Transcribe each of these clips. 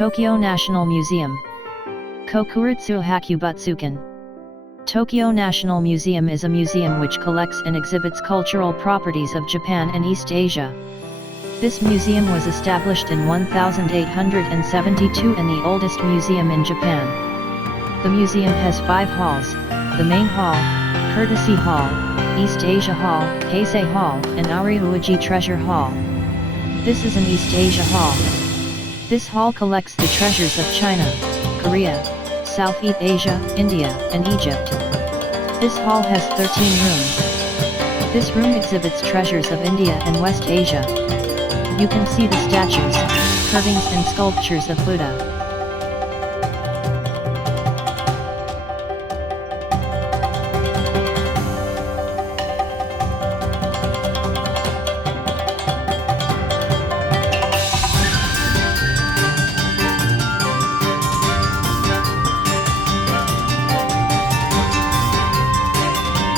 Tokyo National Museum. Kokuritsu Hakubutsukan. Tokyo National Museum is a museum which collects and exhibits cultural properties of Japan and East Asia. This museum was established in 1872 and the oldest museum in Japan. The museum has 5 halls: the Main Hall, Courtesy Hall, East Asia Hall, Heisei Hall, and Houryuuji Treasure Hall. This is an East Asia Hall. This hall collects the treasures of China, Korea, Southeast Asia, India, and Egypt. This hall has 13 rooms. This room exhibits treasures of India and West Asia. You can see the statues, carvings and sculptures of Buddha.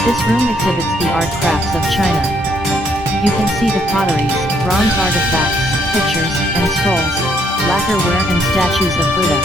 This room exhibits the art crafts of China. You can see the potteries, bronze artifacts, pictures, and scrolls, lacquerware and statues of Buddha.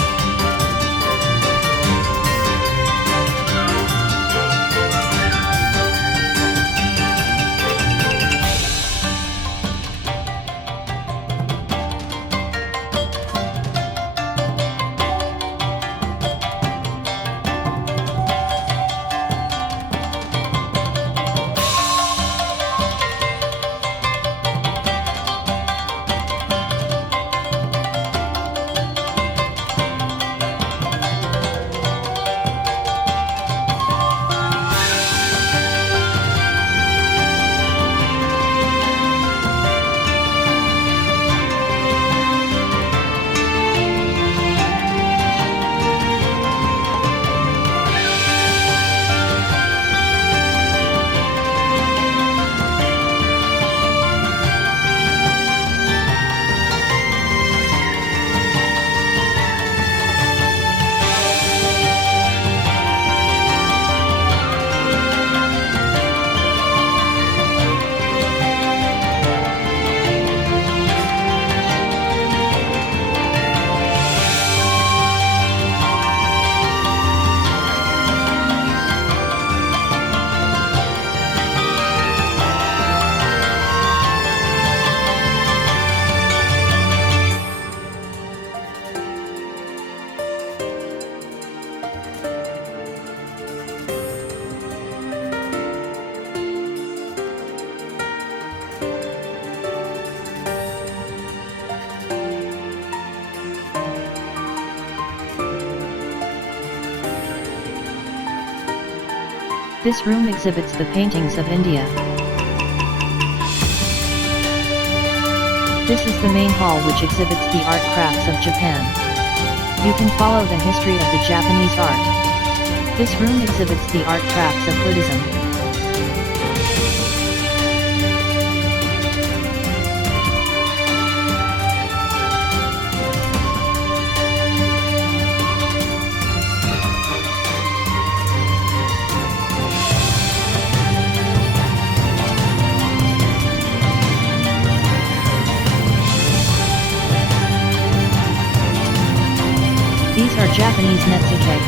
This room exhibits the paintings of India. This is the main hall which exhibits the art crafts of Japan. You can follow the history of the Japanese art. This room exhibits the art crafts of Buddhism. These are Japanese netsuke,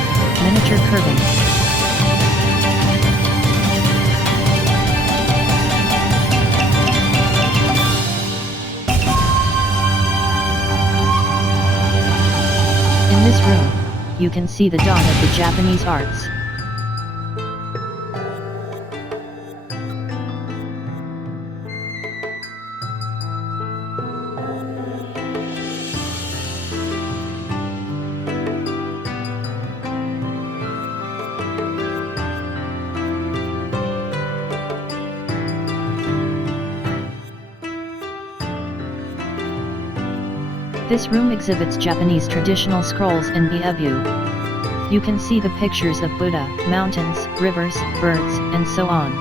miniature curving. In this room, you can see the dawn of the Japanese arts. This room exhibits Japanese traditional scrolls in the view. You can see the pictures of Buddha, mountains, rivers, birds, and so on.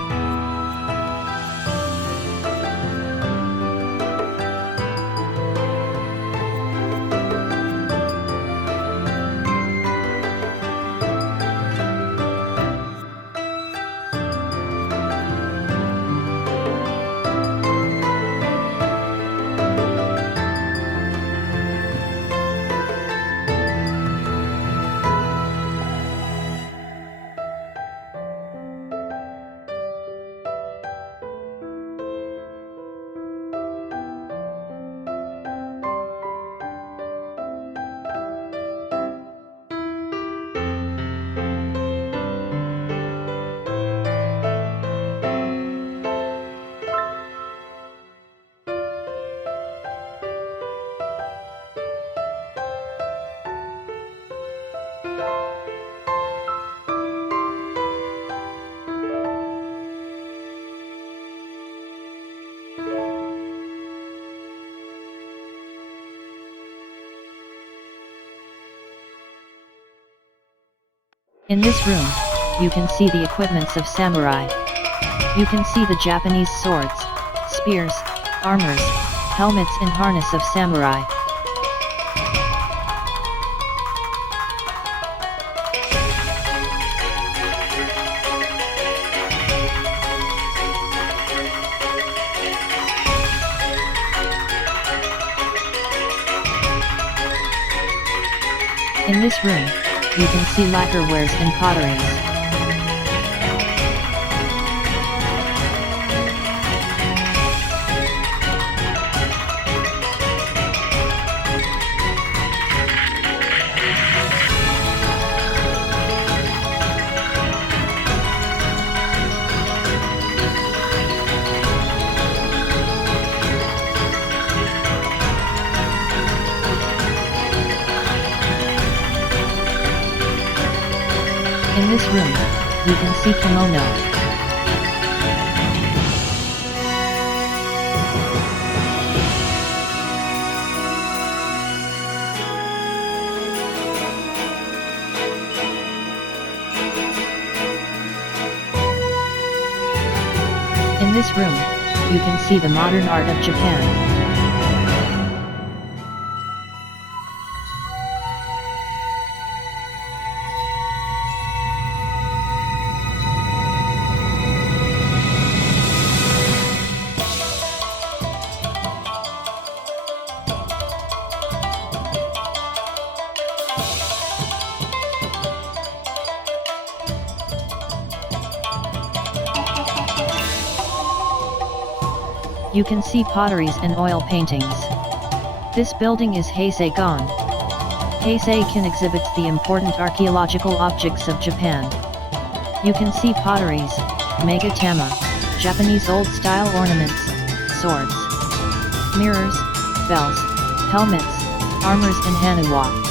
In this room, you can see the equipments of samurai. You can see the Japanese swords, spears, armors, helmets and harness of samurai. In this room, you can see lacquerwares and potteries. In this room, you can see kimono. In this room, you can see the modern art of Japan. You can see potteries and oil paintings. This building is Heisei. Heisei exhibits the important archaeological objects of Japan. You can see potteries, megatama, Japanese old-style ornaments, swords, mirrors, bells, helmets, armors and haniwa.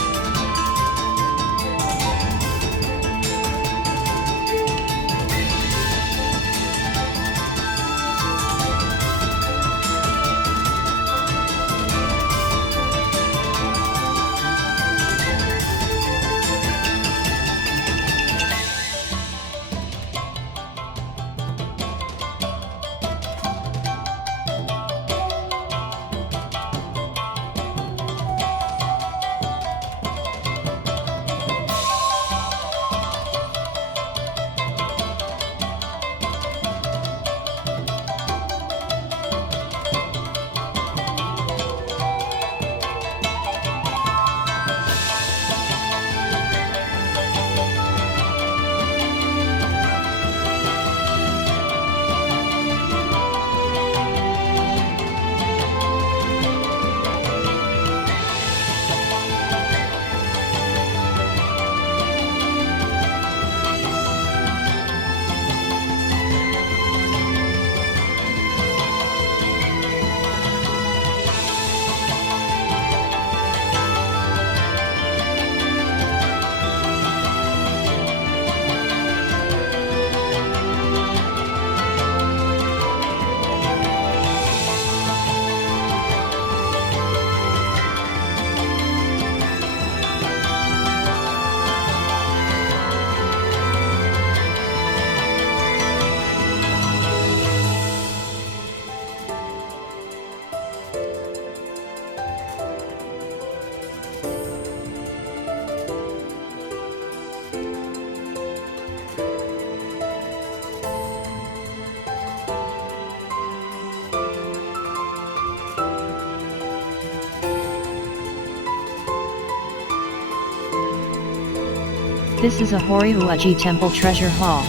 This is a Horyuuji Temple treasure hall.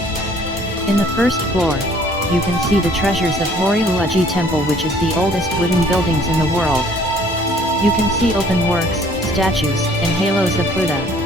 In the first floor, you can see the treasures of Houryuuji Temple, which is the oldest wooden buildings in the world. You can see open works, statues, and halos of Buddha.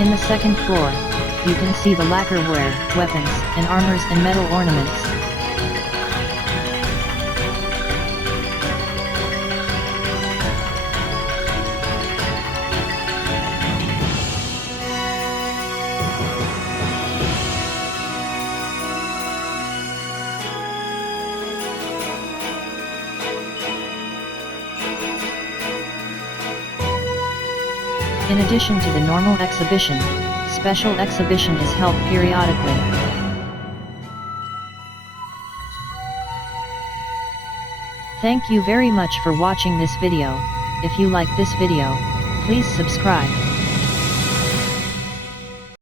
In the second floor, you can see the lacquerware, weapons, and armors and metal ornaments. In addition to the normal exhibition, special exhibition is held periodically. Thank you very much for watching this video. If you like this video, please subscribe.